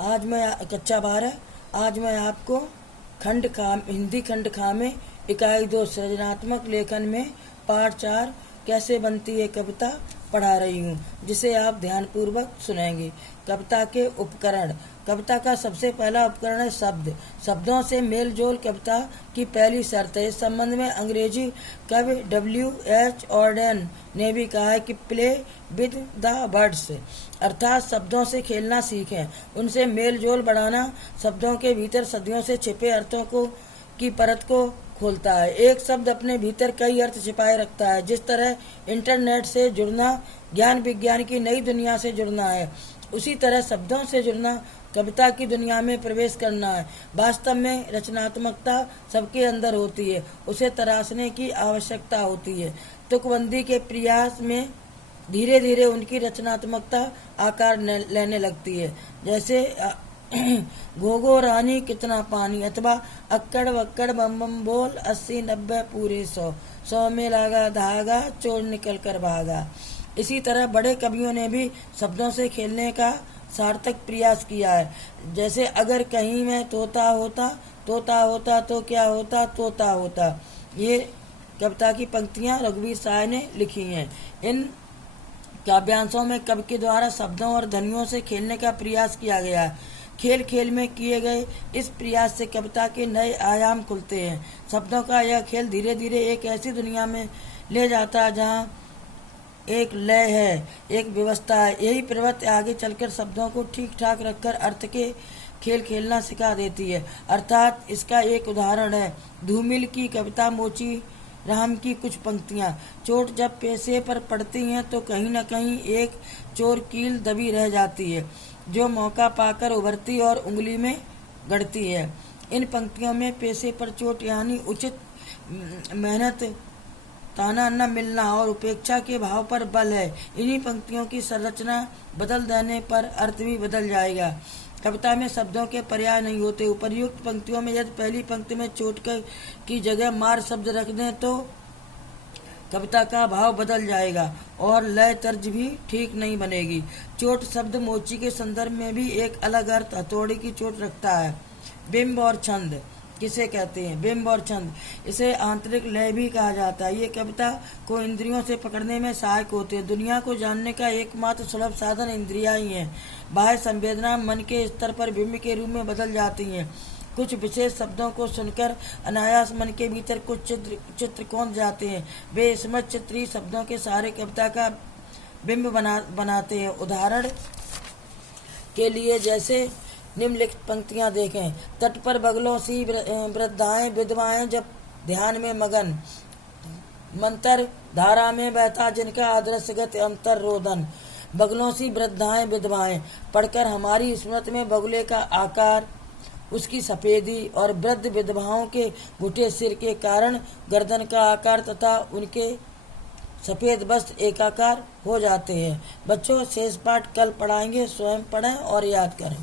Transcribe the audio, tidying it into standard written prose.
कक्षा 12 आज मैं आपको हिंदी खंड खा में इकाई 2 सृजनात्मक लेखन में पाठ 4 कैसे बनती है कविता पढ़ा रही हूँ, जिसे आप ध्यानपूर्वक सुनेंगे। कविता के उपकरण। कविता का सबसे पहला उपकरण है शब्द। शब्दों से मेल जोल कविता की पहली शर्त है। इस संबंध में अंग्रेजी कवि W.H. ऑर्डेन ने भी कहा है कि प्ले विद द वर्ड्स, अर्थात शब्दों से खेलना सीखें, उनसे मेल जोल बढ़ाना शब्दों के भीतर सदियों से छिपे अर्थों की परत को खोलता है। एक शब्द अपने भीतर कई अर्थ छिपाए रखता है। जिस तरह इंटरनेट से जुड़ना ज्ञान विज्ञान की नई दुनिया से जुड़ना है, उसी तरह शब्दों से जुड़ना कविता की दुनिया में प्रवेश करना है। वास्तव में रचनात्मकता सबके अंदर होती है, उसे तराशने की आवश्यकता होती है। तुकबंदी के प्रयास में धीरे धीरे उनकी रचनात्मकता आकार लेने लगती है, जैसे घोघो रानी कितना पानी, अथवा अक्कड़ वक्कड़ बम बम बोल 80 90 पूरे 100 में लागा धागा चोर निकल कर भागा। इसी तरह बड़े कवियों ने भी शब्दों से खेलने का सार्थक प्रयास किया है। जैसे अगर कहीं मैं तोता होता तो क्या होता, तोता होता। ये कविता की पंक्तियां रघुवीर साय ने लिखी हैं। इन काव्यांशों में कवि के द्वारा शब्दों और ध्वनियों से खेलने का प्रयास किया गया है। खेल खेल में किए गए इस प्रयास से कविता के नए आयाम खुलते हैं। शब्दों का यह खेल धीरे धीरे एक ऐसी दुनिया में ले जाता है जहाँ एक लय है, एक व्यवस्था है। यही प्रवृत्ति आगे चलकर शब्दों को ठीक ठाक रखकर अर्थ के खेल खेलना सिखा देती है। अर्थात इसका एक उदाहरण है धूमिल की कविता मोची राम की कुछ पंक्तियां। चोट जब पैसे पर पड़ती हैं तो कहीं न कहीं एक चोर कील दबी रह जाती है, जो मौका पाकर उभरती और उंगली में गड़ती है। इन पंक्तियों में पैसे पर चोट यानी उचित मेहनत, ताना न मिलना और उपेक्षा के भाव पर बल है। इन्हीं पंक्तियों की संरचना बदल देने पर अर्थ भी बदल जाएगा। कविता में शब्दों के पर्याय नहीं होते। उपर्युक्त पंक्तियों में यदि पहली पंक्ति में चोट की जगह मार शब्द रख दें तो कविता का भाव बदल जाएगा और लय तर्ज भी ठीक नहीं बनेगी। चोट शब्द मोची के संदर्भ में भी एक अलग अर्थ हथौड़े की चोट रखता है। बिंब और छंद किसे कहते हैं? बिंब और छंद, इसे आंतरिक लय भी कहा जाता है। ये कविता को इंद्रियों से पकड़ने में सहायक होते हैं। दुनिया को जानने का एकमात्र सुलभ साधन इंद्रियां ही हैं। बाह्य संवेदना मन के स्तर पर बिंब के रूप में बदल जाती हैं। कुछ विशेष शब्दों को सुनकर अनायास मन के भीतर कुछ चित्र कौंध जाते हैं। वे स्मृत चित्री शब्दों के सहारे कविता का बिंब बनाते हैं। उदाहरण के लिए जैसे निम्नलिखित पंक्तियां देखें। तट पर बगलों सी वृद्धाएं विधवाएं जब ध्यान में मगन, मंतर धारा में बहता जिनका अदृश्यगत अंतर रोदन। बगलों सी वृद्धाएं विधवाएं पढ़कर हमारी स्मृति में बगुले का आकार, उसकी सफेदी और वृद्ध विधवाओं के घुटे सिर के कारण गर्दन का आकार तथा उनके सफेद वस्त्र एकाकार हो जाते हैं। बच्चों, शेष पाठ कल पढ़ाएंगे। स्वयं पढ़ें और याद करें।